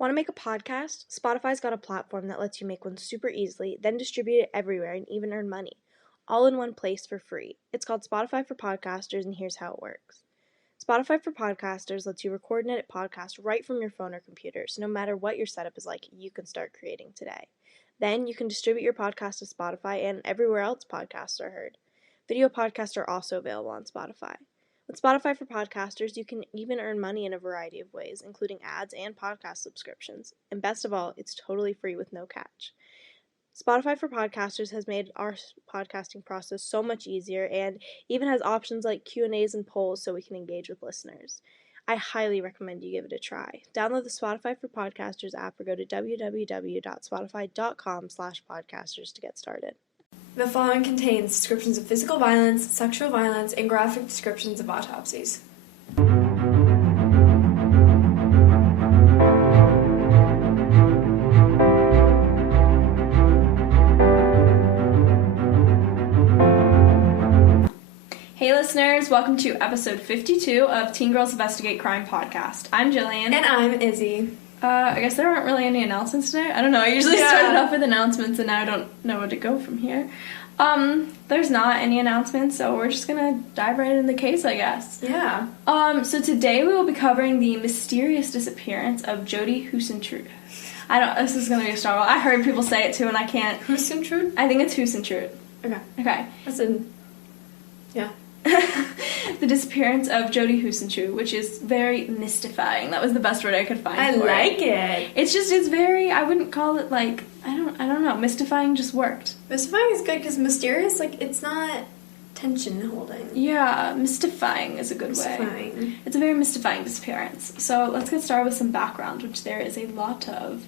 Want to make a podcast? Spotify's got a platform that lets you make one super easily, then distribute it everywhere and even earn money, all in one place for free. It's called Spotify for Podcasters, and here's how it works. Spotify for Podcasters lets you record and edit podcasts right from your phone or computer, so no matter what your setup is like, you can start creating today. Then you can distribute your podcast to Spotify and everywhere else podcasts are heard. Video podcasts are also available on Spotify. With Spotify for Podcasters, you can even earn money in a variety of ways, including ads and podcast subscriptions. And best of all, it's totally free with no catch. Spotify for Podcasters has made our podcasting process so much easier and even has options like Q&As and polls so we can engage with listeners. I highly recommend you give it a try. Download the Spotify for Podcasters app or go to www.spotify.com/podcasters to get started. The following contains descriptions of physical violence, sexual violence, and graphic descriptions of autopsies. Hey listeners, welcome to episode 52 of Teen Girls Investigate Crime podcast. I'm Jillian. And I'm Izzy. I guess there aren't really any announcements today. I don't know. I usually start it off with announcements, and now I don't know where to go from here. There's not any announcements, so we're just gonna dive right into the case, I guess. Yeah. So today we will be covering the mysterious disappearance of Jodi Huisentruit. This is gonna be a struggle. I heard people say it too, and I can't. Huisentruit? I think it's Huisentruit. Okay. Yeah. The disappearance of Jodi Huisentruit, which is very mystifying. That was the best word I could find for it. I like it. It's very, I wouldn't call it like, I don't know, mystifying just worked. Mystifying is good because mysterious, it's not tension holding. Yeah, mystifying is a good way. It's a very mystifying disappearance. So let's get started with some background, which there is a lot of.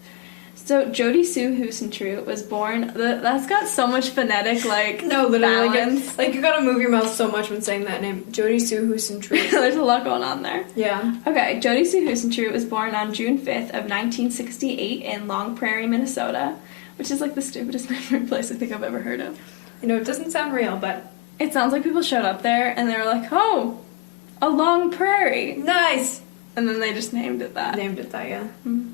So, Jodi Sue Huisentruit was born... That's got so much phonetic, no, literally, balance. You gotta move your mouth so much when saying that name. Jodi Sue Huisentruit. There's a lot going on there. Yeah. Okay, Jodi Sue Huisentruit was born on June 5th of 1968 in Long Prairie, Minnesota, which is, the stupidest place I think I've ever heard of. It doesn't sound real, but... It sounds like people showed up there, and they were like, oh, a Long Prairie. Nice! And then they just named it that. Yeah. Mm-hmm.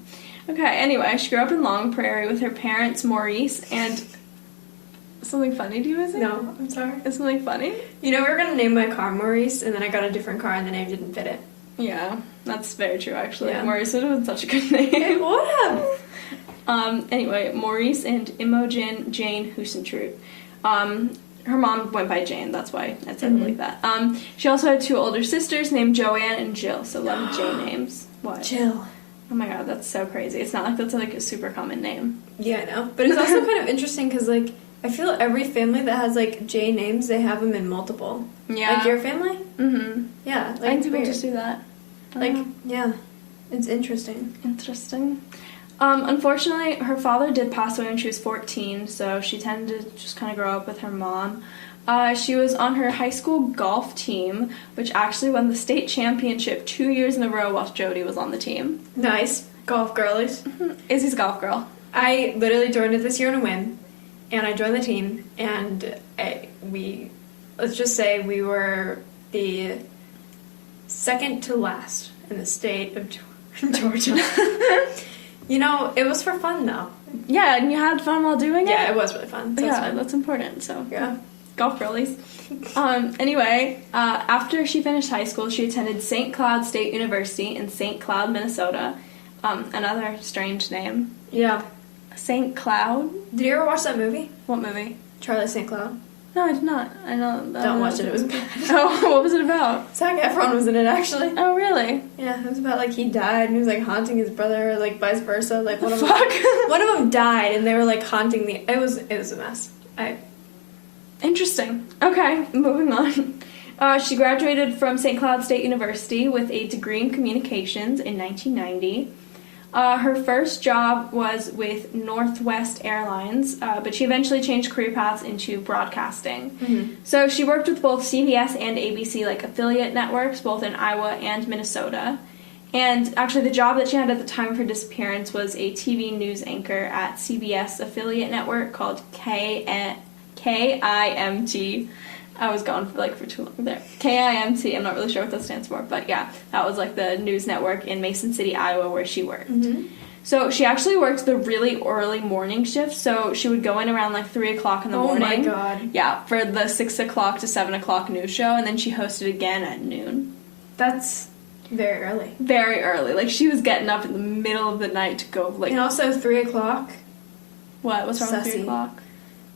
Okay, anyway, she grew up in Long Prairie with her parents, Maurice, and... Something funny to you, is it? No, I'm sorry. Is something funny? We were going to name my car Maurice, and then I got a different car, and the name didn't fit it. Yeah, that's very true, actually. Yeah. Maurice would have been such a good name. It would have! Anyway, Maurice and Imogen Jane Huisentruit. Her mom went by Jane, that's why I said it like that. She also had two older sisters named Joanne and Jill, so a lot of J names. What? Jill. Oh my god, that's so crazy. It's not like that's a super common name. Yeah, I know. But it's also kind of interesting because, I feel every family that has, J names, they have them in multiple. Yeah. Like your family? Mm-hmm. Yeah. I think people just do that. Yeah. It's interesting. Unfortunately, her father did pass away when she was 14, so she tended to just kind of grow up with her mom. She was on her high school golf team, which actually won the state championship 2 years in a row while Jodi was on the team. Nice. Golf girlies. Izzy's a golf girl. I literally joined it this year on a whim, and I joined the team, and let's just say we were the second to last in the state of Georgia. It was for fun, though. Yeah, and you had fun while doing it? Yeah, it was really fun. So that's important, so. Yeah. Golf girlies. Anyway, after she finished high school, she attended St. Cloud State University in St. Cloud, Minnesota. Another strange name. Yeah. St. Cloud? Did you ever watch that movie? What movie? Charlie St. Cloud. No, I did not. I know. Don't watch it was bad. Oh, what was it about? Zac Efron was in it, actually. Oh, really? Yeah, it was about, he died, and he was, haunting his brother, or, vice versa. One of them died, and they were, haunting the... It was a mess. Interesting. Okay, moving on. She graduated from St. Cloud State University with a degree in communications in 1990. Her first job was with Northwest Airlines, but she eventually changed career paths into broadcasting. Mm-hmm. So she worked with both CBS and ABC, affiliate networks, both in Iowa and Minnesota. And actually the job that she had at the time of her disappearance was a TV news anchor at CBS affiliate network called KIMT. I was gone for too long there. KIMT, I'm not really sure what that stands for, but yeah, that was the news network in Mason City, Iowa, where she worked. Mm-hmm. So she actually worked the really early morning shift, so she would go in around like 3 o'clock in the morning. Oh my god. Yeah, for the 6 o'clock to 7 o'clock news show, and then she hosted again at noon. That's very early. Very early. Like, she was getting up in the middle of the night to go, like... And also 3 o'clock. What? What's wrong with 3 o'clock?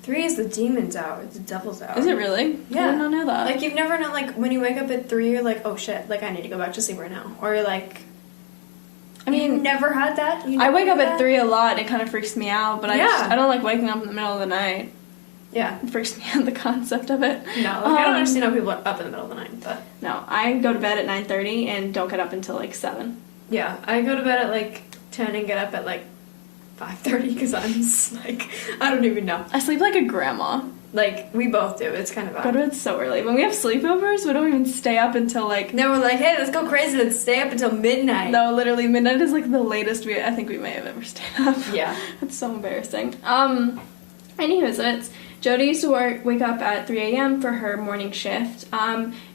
3 is the demon's hour. It's the devil's hour. Is it really? Yeah. I did not know that. Like, you've never known, like, when you wake up at 3, you're like, oh shit, like, I need to go back to sleep right now. Or you're like... I mean... You never had that? I wake up at 3 a lot, and it kind of freaks me out, but I don't like waking up in the middle of the night. Yeah. It freaks me out, the concept of it. No, like, I don't understand how people are up in the middle of the night, but... No, I go to bed at 9:30 and don't get up until, like, 7. Yeah, I go to bed at, like, 10 and get up at, like, 5:30 because I'm just, like, I don't even know. I sleep like a grandma. Like, we both do. It's kind of odd. Go to bed so early. When we have sleepovers, we don't even stay up until, like... No, we're like, hey, let's go crazy. Let's stay up until midnight. No, literally, midnight is, like, the latest I think we may have ever stayed up. Yeah. It's so embarrassing. Anyways, Jodi used to wake up at 3 a.m. for her morning shift.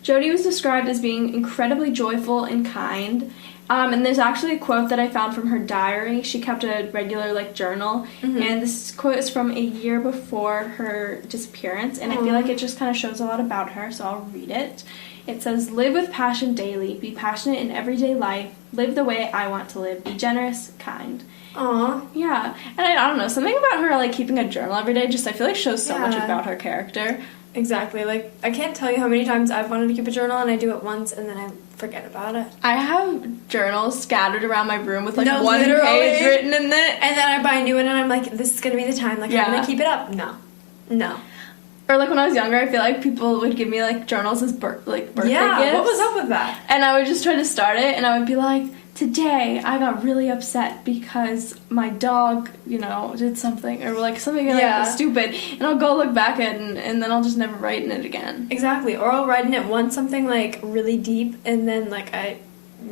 Jodi was described as being incredibly joyful and kind. And there's actually a quote that I found from her diary. She kept a regular, like, journal. Mm-hmm. And this quote is from a year before her disappearance. And I feel like it just kind of shows a lot about her, so I'll read it. It says, live with passion daily. Be passionate in everyday life. Live the way I want to live. Be generous, kind. Aww. Yeah. And I don't know, something about her, like, keeping a journal every day just, I feel like, shows so much about her character. Exactly. Like, I can't tell you how many times I've wanted to keep a journal, and I do it once, and then I forget about it. I have journals scattered around my room with, like, one page written in it. And then I buy a new one, and I'm like, this is going to be the time. Like, I'm going to keep it up. No. Or, like, when I was younger, I feel like people would give me, like, journals as birthday gifts. Yeah, what was up with that? And I would just try to start it, and I would be like, today I got really upset because my dog, you know, did something, or, like, something like stupid, and I'll go look back at it, and then I'll just never write in it again. Exactly. Or I'll write in it once something, like, really deep, and then, like, I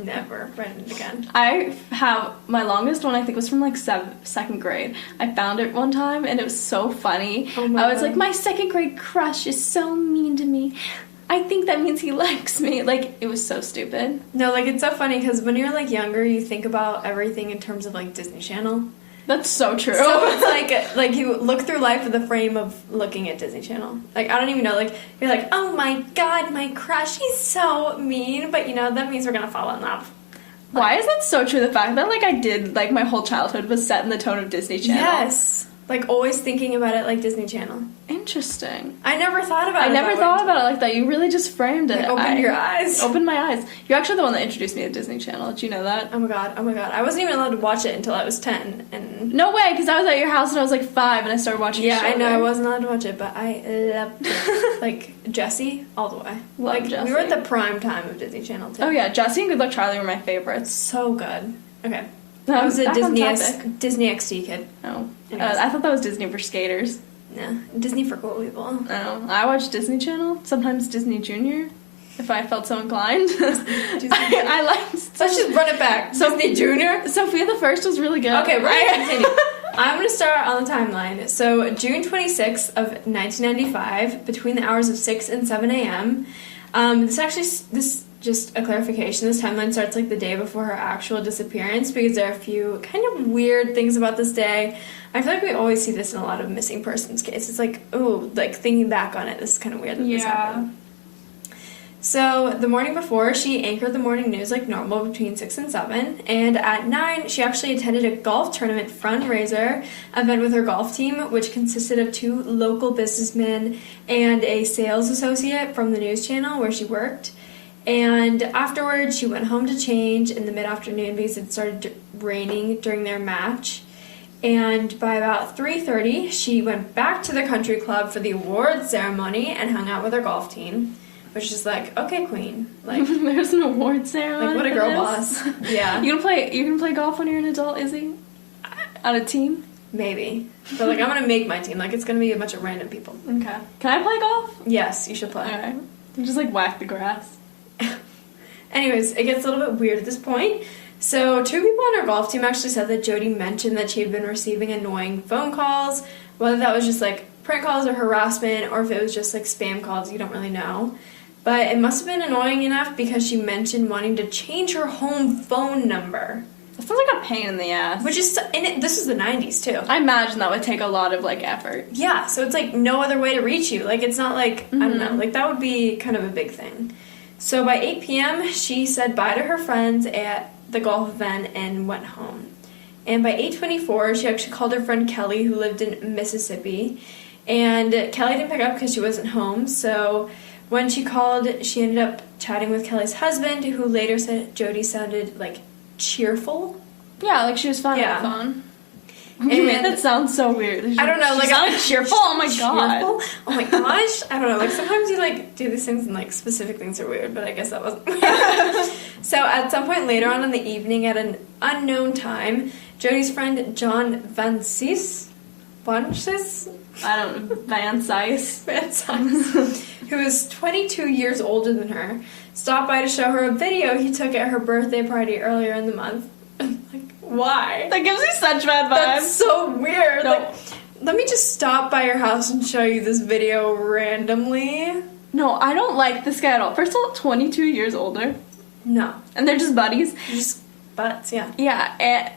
never write it again. I have, my longest one I think was from, like, 2nd grade. I found it one time, and it was so funny. Oh my I was God. like, my 2nd grade crush is so mean to me. I think that means he likes me. Like, it was so stupid. No, like, it's so funny, because when you're, like, younger, you think about everything in terms of, like, Disney Channel. That's so true. So it's like you look through life with the frame of looking at Disney Channel. Like, I don't even know, like, you're like, oh my god, my crush, he's so mean, but, you know, that means we're gonna fall in love. Like, why is that so true? The fact that, like, I did, like, my whole childhood was set in the tone of Disney Channel. Yes. Like, always thinking about it like Disney Channel. Interesting. I never thought about it. I never thought about it like that. You really just framed it. Like, opened your eyes. Opened my eyes. You're actually the one that introduced me to Disney Channel. Did you know that? Oh my god. I wasn't even allowed to watch it until I was 10. And no way, because I was at your house when I was, like, 5 and I started watching the show. Yeah, I know. I wasn't allowed to watch it, but I loved it. Like, Jessie, all the way. Love Jessie. We were at the prime time of Disney Channel, too. Oh, yeah. Jessie and Good Luck Charlie were my favorites. So good. Okay. I was a Disney XD kid. Oh. I thought that was Disney for skaters. No. Disney for cool people. Oh. I watched Disney Channel. Sometimes Disney Junior, if I felt so inclined. I liked... Let's just run it back. Disney Junior? Sophia the First was really good. Okay, we're going to continue. I'm going to start on the timeline. So, June 26th of 1995, between the hours of 6 and 7 a.m., just a clarification, this timeline starts, like, the day before her actual disappearance, because there are a few kind of weird things about this day. I feel like we always see this in a lot of missing persons cases. It's like, ooh, like, thinking back on it, this is kind of weird that this happened. So, the morning before, she anchored the morning news like normal between 6 and 7, and at 9, she actually attended a golf tournament fundraiser event with her golf team, which consisted of 2 local businessmen and a sales associate from the news channel where she worked. And afterwards, she went home to change in the mid-afternoon because it started raining during their match. And by about 3:30, she went back to the country club for the awards ceremony and hung out with her golf team, which is like, okay, queen. Like, there's an award ceremony. Like, what a girl boss. Yeah. You can play golf when you're an adult, Izzy? On a team? Maybe. But, like, I'm gonna make my team. Like, it's gonna be a bunch of random people. Okay. Can I play golf? Yes, you should play. Alright. Just, like, whack the grass. Anyways, it gets a little bit weird at this point. So, 2 people on her golf team actually said that Jodi mentioned that she had been receiving annoying phone calls, whether that was just, like, prank calls or harassment, or if it was just, like, spam calls, you don't really know. But it must have been annoying enough because she mentioned wanting to change her home phone number. That sounds like a pain in the ass. Which is, this is the 90s, too. I imagine that would take a lot of, like, effort. Yeah, so it's, like, no other way to reach you. Like, it's not like, I don't know, like, that would be kind of a big thing. So by 8 p.m., she said bye to her friends at the golf event and went home. And by 8:24, she actually called her friend Kelly, who lived in Mississippi. And Kelly didn't pick up because she wasn't home, so when she called, she ended up chatting with Kelly's husband, who later said Jodi sounded, like, cheerful. Yeah, like she was fun on the phone. You made that sound so weird. I don't know, she like sounded cheerful. Oh my god. Cheerful? Oh my gosh. I don't know. Like sometimes you like do these things and like specific things are weird, but I guess that wasn't weird. So at some point later on in the evening, at an unknown time, Jodi's friend John Van Cise, who is 22 years older than her, stopped by to show her a video he took at her birthday party earlier in the month. Like, why? That gives me such bad vibes. That's so weird. No. Like, let me just stop by your house and show you this video randomly. No, I don't like this guy at all. First of all, 22 years older. No. And they're just buddies. Just butts, yeah. Yeah, and...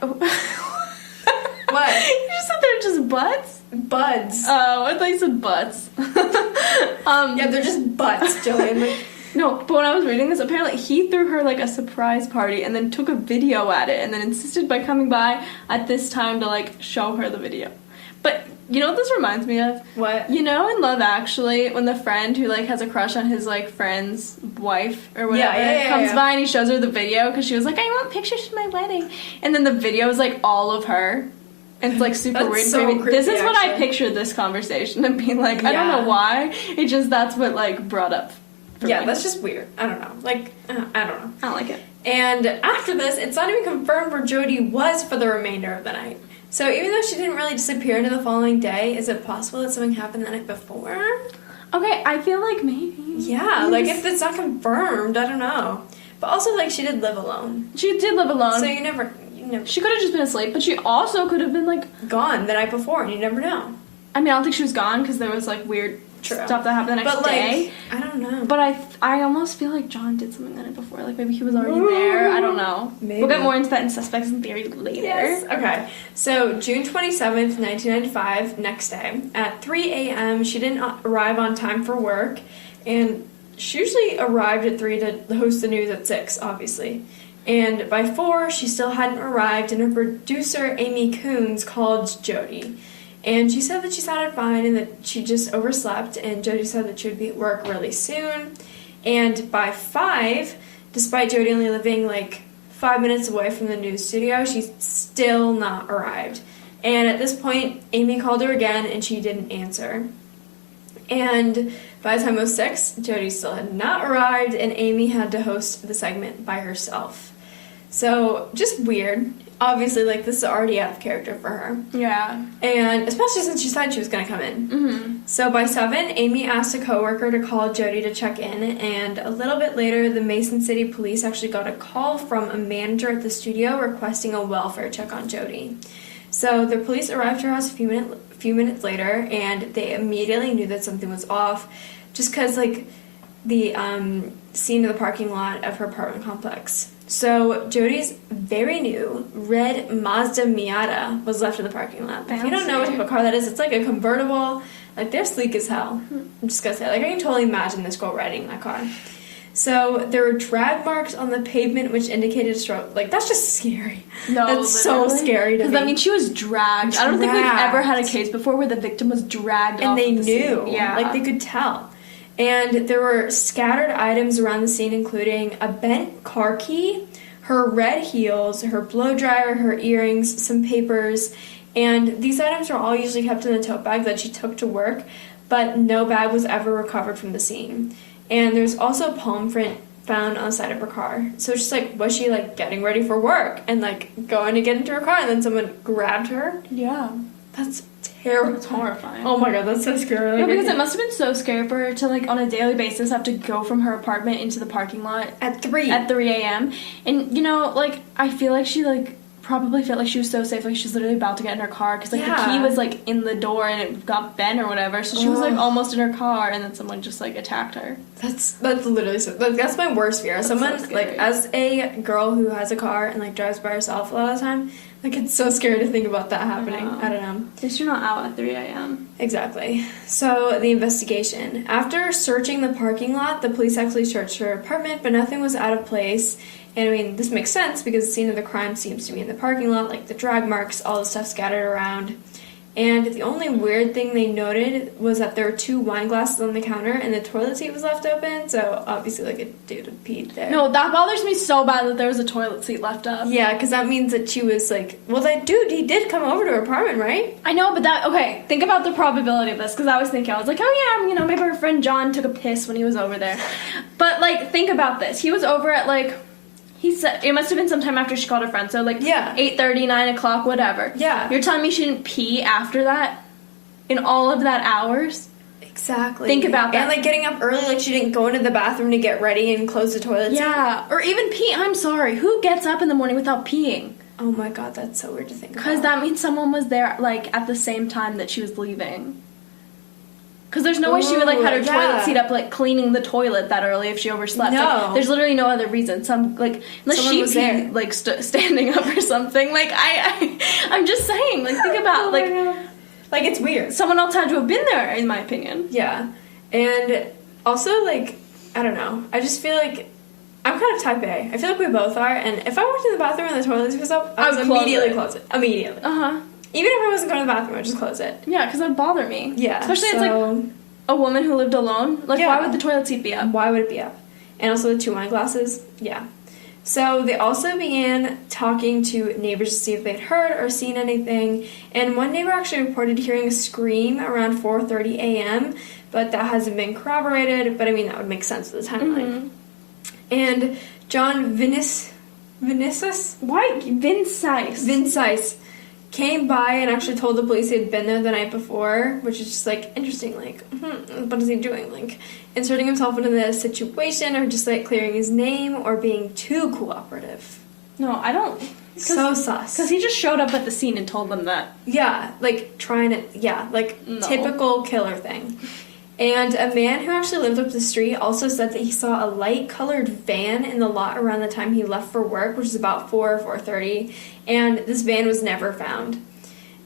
What? You just said they're just butts? Buds. Oh, I thought you said butts. Yeah, they're just butts, Jillian. Like, no, but when I was reading this, apparently he threw her, like, a surprise party and then took a video at it and then insisted by coming by at this time to, like, show her the video. But you know what this reminds me of? what? You know in Love Actually, when the friend who, like, has a crush on his, like, friend's wife or whatever comes by and he shows her the video because she was like, I want pictures from my wedding. And then the video is, like, all of her. And it's, like, super That's weird. so Creepy. creepy, This is what I actually. pictured this conversation and being like, I don't Yeah. know why. It just, that's what, like, brought up for Yeah, me. that's just weird. I don't know. Like, I don't know. I don't like it. And after this, it's not even confirmed where Jodi was for the remainder of the night. So even though she didn't really disappear into the following day, is it possible that something happened the night before? Okay, I feel like maybe. Yeah, like if it's not confirmed, I don't know. But also, like, she did live alone. She did live alone. So you never She could have just been asleep, but she also could have been, like... gone the night before, and you never know. I mean, I don't think she was gone because there was, like, weird stuff that happened the next But, day. like, I don't know. But I almost feel like John did something the night before. Like, maybe he was already there. I don't know. Maybe. We'll get more into that in Suspects and Theory later. Yes. Okay. So, June 27th, 1995, next day, at 3 a.m., she didn't arrive on time for work, and she usually arrived at 3 to host the news at 6, obviously. And by 4, she still hadn't arrived, and her producer, Amy Coons, called Jodi. And she said that she sounded fine and that she just overslept, and Jodi said that she would be at work really soon. And by 5, despite Jodi only living like 5 minutes away from the news studio, she's still not arrived. And at this point, Amy called her again, and she didn't answer. And by the time it was 6, Jodi still had not arrived, and Amy had to host the segment by herself. So, just weird. Obviously, like, this is already out of character for her. Yeah. And especially since she said she was going to come in. Mm-hmm. So by 7, Amy asked a coworker to call Jodi to check in, and a little bit later, the Mason City police actually got a call from a manager at the studio requesting a welfare check on Jodi. So the police arrived to her house a few minutes later, and they immediately knew that something was off, just because, like, the scene of the parking lot of her apartment complex. So Jodi's very new red Mazda Miata was left in the parking lot. If you don't know what type of car that is, it's like a convertible. Like, they're sleek as hell. I'm just gonna say, like, I can totally imagine this girl riding that car. So there were drag marks on the pavement which indicated a stroke. Like, that's just scary. No, that's so scary to me. Because that means she was dragged. I don't think we've ever had a case before where the victim was dragged off and they the knew. scene. Yeah. Like, they could tell. And there were scattered items around the scene, including a bent car key, her red heels, her blow dryer, her earrings, some papers, and these items were all usually kept in the tote bag that she took to work, but no bag was ever recovered from the scene. And there's also a palm print found on the side of her car. So it's just like, was she, like, getting ready for work and, like, going to get into her car and then someone grabbed her? Yeah. That's terrible. It's horrifying. Oh my god, that's so scary. No, because it must have been so scary for her to, like, on a daily basis have to go from her apartment into the parking lot at 3 a.m. And, you know, like, I feel like she, like, probably felt like she was so safe, like she was literally about to get in her car, because like the key was like in the door and it got bent or whatever, so she was like almost in her car, and then someone just like attacked her. That's literally so, like, that's my worst fear. Someone so like, as a girl who has a car and like drives by herself a lot of the time, like, it's so scary to think about that happening. I don't know. At least you're not out at 3 a.m. Exactly. So, the investigation. After searching the parking lot, the police actually searched her apartment, but nothing was out of place. And I mean, this makes sense because the scene of the crime seems to be in the parking lot, like the drag marks, all the stuff scattered around. And the only weird thing they noted was that there were 2 wine glasses on the counter and the toilet seat was left open, so obviously, like, a dude had peed there. No, that bothers me so bad that there was a toilet seat left up. Yeah, because that means that she was like, well, that dude, he did come over to her apartment, right? I know, but okay, think about the probability of this, because I was like, oh yeah, maybe her friend John took a piss when he was over there. But, like, think about this. He was over at, like, he said it must have been sometime after she called her friend, so like 8:30, 9 o'clock, whatever. Yeah. You're telling me she didn't pee after that? In all of that hours? Exactly. Think about that. And like getting up early, like she didn't go into the bathroom to get ready and close the toilet seat. Yeah. Or even pee. I'm sorry. Who gets up in the morning without peeing? Oh my god, that's so weird to think about. Because that means someone was there like at the same time that she was leaving. Because there's no way she would, like, had her toilet seat up, like, cleaning the toilet that early if she overslept. No. Like, there's literally no other reason. Unless someone she was there. like, standing up or something. Like, I'm just saying. Like, think about, like, it's weird. Someone else had to have been there, in my opinion. Yeah. And also, like, I don't know. I just feel like I'm kind of type A. I feel like we both are. And if I walked in the bathroom and the toilet seat was up, I would immediately close it. Immediately. Uh-huh. Even if I wasn't going to the bathroom, I would just close it. Yeah, because that would bother me. Yeah. Especially it's like a woman who lived alone. Like, why would the toilet seat be up? Why would it be up? And also the 2 wine glasses. Yeah. So they also began talking to neighbors to see if they'd heard or seen anything. And one neighbor actually reported hearing a scream around 4:30 a.m., but that hasn't been corroborated. But I mean, that would make sense with the timeline. And John Vinicius? Why? Vincice came by and actually told the police he'd been there the night before, which is just, like, interesting. Like, what is he doing? Like, inserting himself into the situation, or just, like, clearing his name, or being too cooperative. No, I don't. So sus. Because he just showed up at the scene and told them that. Yeah, like, trying to, typical killer thing. And a man who actually lived up the street also said that he saw a light-colored van in the lot around the time he left for work, which is about 4 or 4:30, and this van was never found.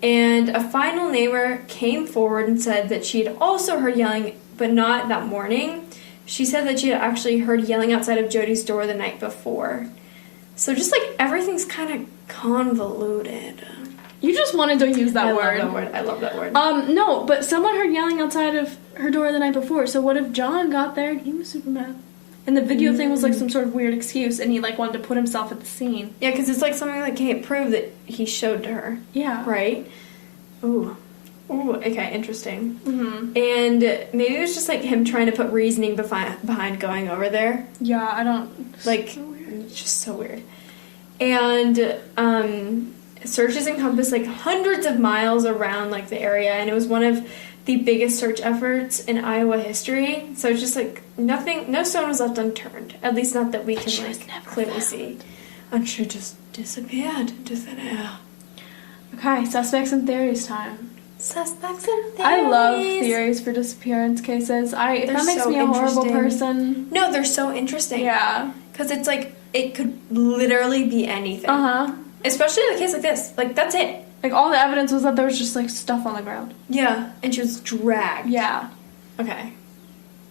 And a final neighbor came forward and said that she had also heard yelling, but not that morning. She said that she had actually heard yelling outside of Jodi's door the night before. So just, like, everything's kind of convoluted. You just wanted to use that word. I love that word. No, but someone heard yelling outside of her door the night before, so what if John got there and he was super mad? And the video thing was, like, some sort of weird excuse, and he, like, wanted to put himself at the scene. Yeah, because it's, like, something that can't prove that he showed to her. Yeah. Right? Ooh, okay, interesting. Mm-hmm. And maybe it was just, like, him trying to put reasoning behind going over there. Yeah, I don't... Like, so weird. It's just so weird. And, searches encompassed, like, hundreds of miles around, like, the area, and it was one of the biggest search efforts in Iowa history. So it's just, like, no stone was left unturned. At least not that we can, like, clearly see. And she just disappeared into thin air. Okay, suspects and theories time. Suspects and theories. I love theories for disappearance cases. That makes me a horrible person. No, they're so interesting. Yeah. Because it's, like, it could literally be anything. Uh-huh. Especially in a case like this. Like, that's it. Like, all the evidence was that there was just, like, stuff on the ground. Yeah, and she was dragged. Yeah. Okay.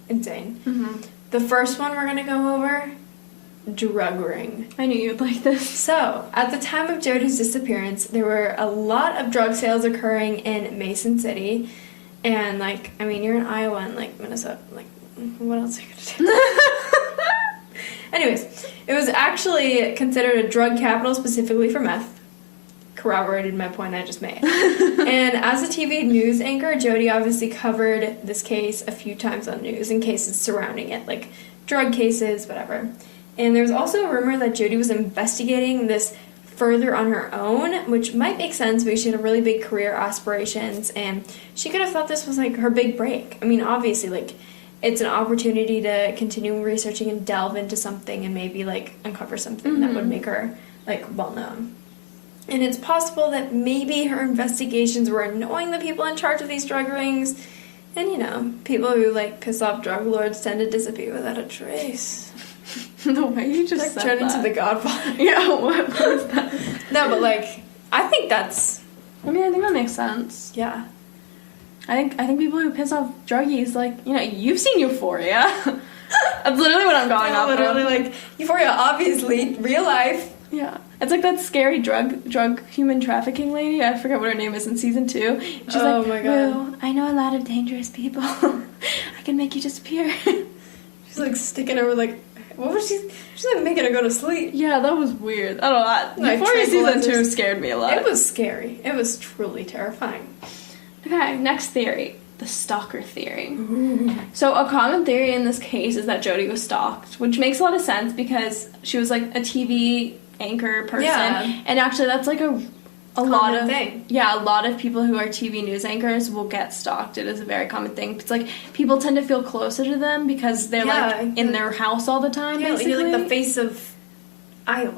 Insane. Mm-hmm. The first one we're gonna go over, drug ring. I knew you'd like this. So, at the time of Jodi's disappearance, there were a lot of drug sales occurring in Mason City. And, like, I mean, you're in Iowa and, like, Minnesota. Like, what else are you gonna do? Anyways, it was actually considered a drug capital specifically for meth. Corroborated my point I just made. And as a TV news anchor, Jodi obviously covered this case a few times on news and cases surrounding it, like drug cases, whatever. And there was also a rumor that Jodi was investigating this further on her own, which might make sense because she had really big career aspirations, and she could have thought this was, like, her big break. I mean, obviously, like, it's an opportunity to continue researching and delve into something and maybe, like, uncover something that would make her, like, well-known. And it's possible that maybe her investigations were annoying the people in charge of these drug rings. And, you know, people who, like, piss off drug lords tend to disappear without a trace. The way you just like, said turn that. into the Godfather. Yeah, what was that? No, but, like, I think that's... I mean, I think that makes sense. Yeah. I think people who piss off druggies, like, you know, you've seen Euphoria. That's literally what I'm going off literally, of. like, Euphoria, obviously, real life. Yeah. It's like that scary drug human trafficking lady. I forget what her name is in season 2. She's like, my God. Rue, I know a lot of dangerous people. I can make you disappear. She's, like, sticking her with, like... What was she... She's, like, making her go to sleep. Yeah, that was weird. I don't know. Like, Euphoria season tranquilizers. 2 scared me a lot. It was scary. It was truly terrifying. Okay, next theory. The stalker theory. So a common theory in this case is that Jodi was stalked, which makes a lot of sense because she was like a TV anchor person. Yeah. And actually that's like a lot of thing. Yeah, a lot of people who are TV news anchors will get stalked. It is a very common thing. It's like people tend to feel closer to them because they're like in their house all the time. Yeah, basically. you're like the face of Iowa.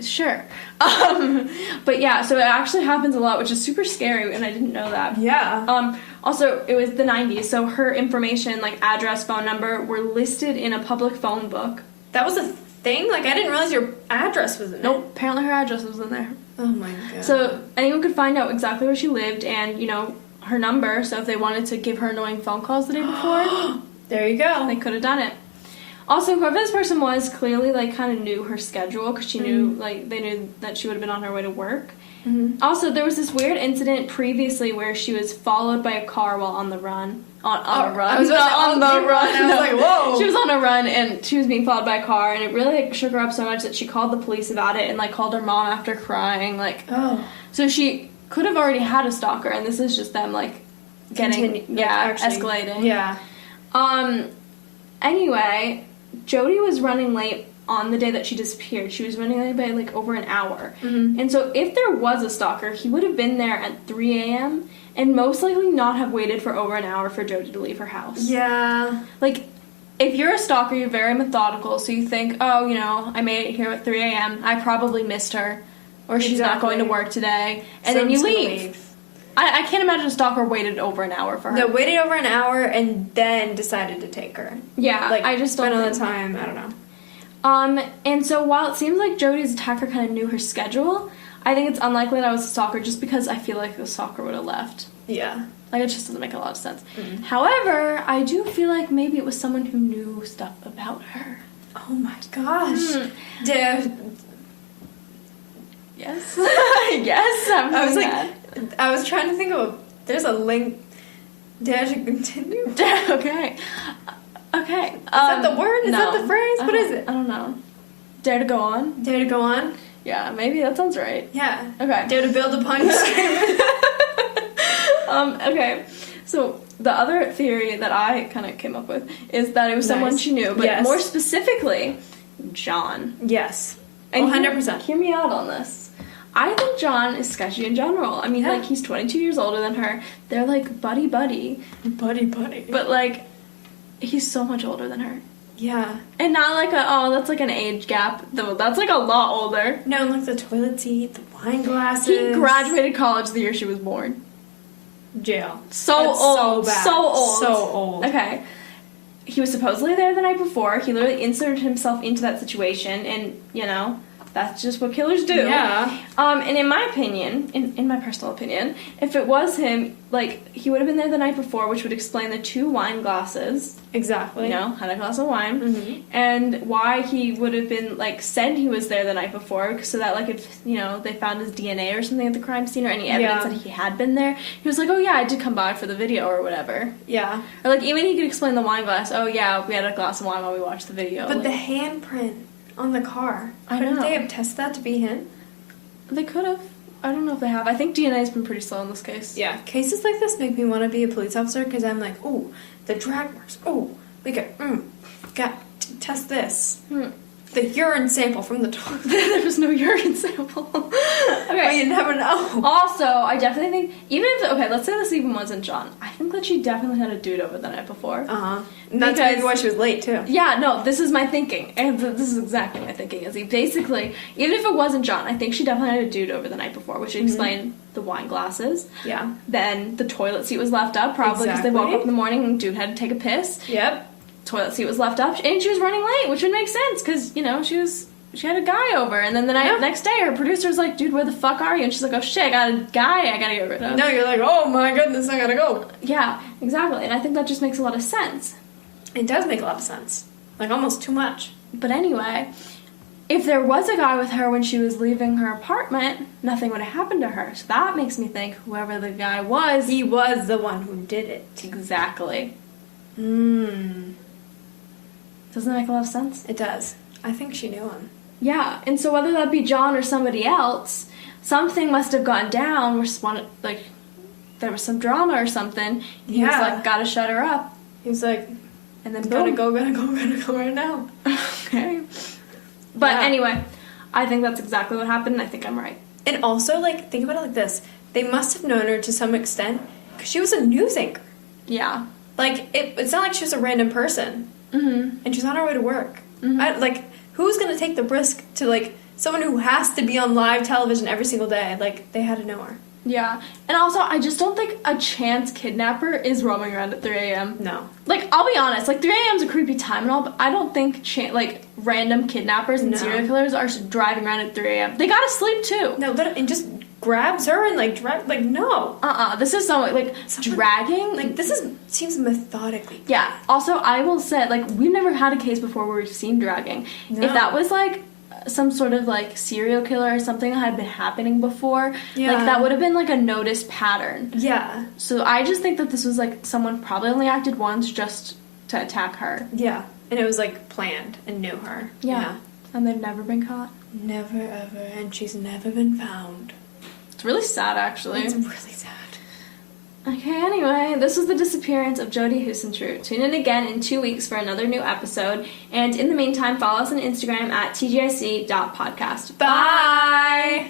Sure. But yeah, so it actually happens a lot, which is super scary, and I didn't know that. Yeah. Also, it was the 90s, so her information, like address, phone number, were listed in a public phone book. That was a thing? Like, I didn't realize your address was in there. Nope, apparently her address was in there. Oh my God. So anyone could find out exactly where she lived and, you know, her number, so if they wanted to give her annoying phone calls the day before, there you go. they could have done it. Also, whoever this person was clearly, like, kind of knew her schedule because she knew, like, they knew that she would have been on her way to work. Mm-hmm. Also, there was this weird incident previously where she was followed by a car while on the run. On a run. I was Not on the run. I was like, whoa. She was on a run and she was being followed by a car, and it really, like, shook her up so much that she called the police about it and, like, called her mom after crying. Like, so she could have already had a stalker, and this is just them, like, escalating. Yeah. Anyway, Jodi was running late on the day that she disappeared. She was running late by, like, over an hour. Mm-hmm. And so if there was a stalker, he would have been there at 3 a.m. and most likely not have waited for over an hour for Jodi to leave her house. Yeah. Like, if you're a stalker, you're very methodical, so you think, oh, you know, I made it here at 3 a.m., I probably missed her, or she's not going to work today, and then you leave. I can't imagine a stalker waited over an hour for her. No, waited over an hour and then decided to take her. Yeah, like, I just don't spent all think... the time, I don't know. And so while it seems like Jodi's attacker kind of knew her schedule, I think it's unlikely that I was a stalker just because I feel like the stalker would have left. Yeah. Like, it just doesn't make a lot of sense. Mm-hmm. However, I do feel like maybe it was someone who knew stuff about her. Oh my gosh. Yes. Yes, I was like, I was trying to think of there's a link. Dare to continue? Okay. Okay. Is that the word? Is that the phrase? What is it? I don't know. Dare to go on? Dare to go on? Yeah, maybe that sounds right. Yeah. Okay. Dare to build upon your statement. Okay. So the other theory that I kind of came up with is that it was someone she knew, but more specifically, John. Yes. And 100%. Hear me out on this. I think John is sketchy in general. I mean, like, he's 22 years older than her. They're, like, buddy-buddy. Buddy-buddy. But, like, he's so much older than her. Yeah. And not like that's like an age gap. Though that's, like, a lot older. No, and, like, the toilet seat, the wine glasses. He graduated college the year she was born. Jail. So That's old. So bad. So old. So old. Okay. He was supposedly there the night before. He literally inserted himself into that situation, and, you know... That's just what killers do. Yeah. And in my opinion, in my personal opinion, if it was him, like, he would have been there the night before, which would explain the 2 wine glasses. Exactly. You know, had a glass of wine. Mm-hmm. And why he would have been, like, said he was there the night before, so that, like, if, you know, they found his DNA or something at the crime scene or any evidence that he had been there, he was like, oh, yeah, I did come by for the video or whatever. Yeah. Or, like, even he could explain the wine glass. Oh, yeah, we had a glass of wine while we watched the video. But like, the handprint on the car. I Couldn't know. they have tested that to be him? They could have. I don't know if they have. I think DNA's been pretty slow in this case. Yeah. Cases like this make me want to be a police officer because I'm like, ooh, the drag marks. Ooh, we got test this. The urine sample from the toilet. There was no urine sample. Okay. Well, you never know. Also, I definitely think, even if, okay, let's say this even wasn't John. I think that she definitely had a dude over the night before. Uh-huh. And that's maybe why she was late, too. Yeah, no, this is my thinking. And this is exactly my thinking. Is basically, even if it wasn't John, I think she definitely had a dude over the night before, which would explain the wine glasses. Yeah. Then the toilet seat was left up, probably because they woke up in the morning and dude had to take a piss. Yep. Toilet seat was left up, and she was running late, which would make sense, because, you know, she had a guy over, and then the next day, her producer was like, dude, where the fuck are you? And she's like, oh shit, I got a guy I gotta get rid of. No, you're like, oh my goodness, I gotta go. Yeah, exactly, and I think that just makes a lot of sense. It does make a lot of sense. Like, almost too much. But anyway, if there was a guy with her when she was leaving her apartment, nothing would have happened to her. So that makes me think whoever the guy was... He was the one who did it. Exactly. Doesn't that make a lot of sense? It does. I think she knew him. Yeah, and so whether that be John or somebody else, something must have gone down where there was some drama or something. He was like, gotta shut her up. He was like, and then gotta go right now. Okay. But anyway, I think that's exactly what happened, and I think I'm right. And also, like, think about it like this. They must have known her to some extent, because she was a news anchor. Yeah. Like, it's not like she was a random person. Mm-hmm. And she's on her way to work. Mm-hmm. Who's gonna take the risk to, like, someone who has to be on live television every single day? Like, they had to know her. Yeah. And also, I just don't think a chance kidnapper is roaming around at 3 a.m. No. Like, I'll be honest, like, 3 a.m. is a creepy time and all, but I don't think, random kidnappers and serial killers are driving around at 3 a.m. They gotta sleep, too. No, and just grabs her and, no. This is someone, dragging. Like, seems methodically. Yeah. Also, I will say, we've never had a case before where we've seen dragging. No. If that was, some sort of, serial killer or something that had been happening before, that would have been, a noticed pattern. Yeah. So I just think that this was, someone probably only acted once just to attack her. Yeah. And it was, planned and knew her. Yeah. And they've never been caught. Never, ever. And she's never been found. It's really sad, actually. It's really sad. Okay, anyway, this was the disappearance of Jodi Huisentruit. Tune in again in 2 weeks for another new episode. And in the meantime, follow us on Instagram at tgic.podcast. Bye!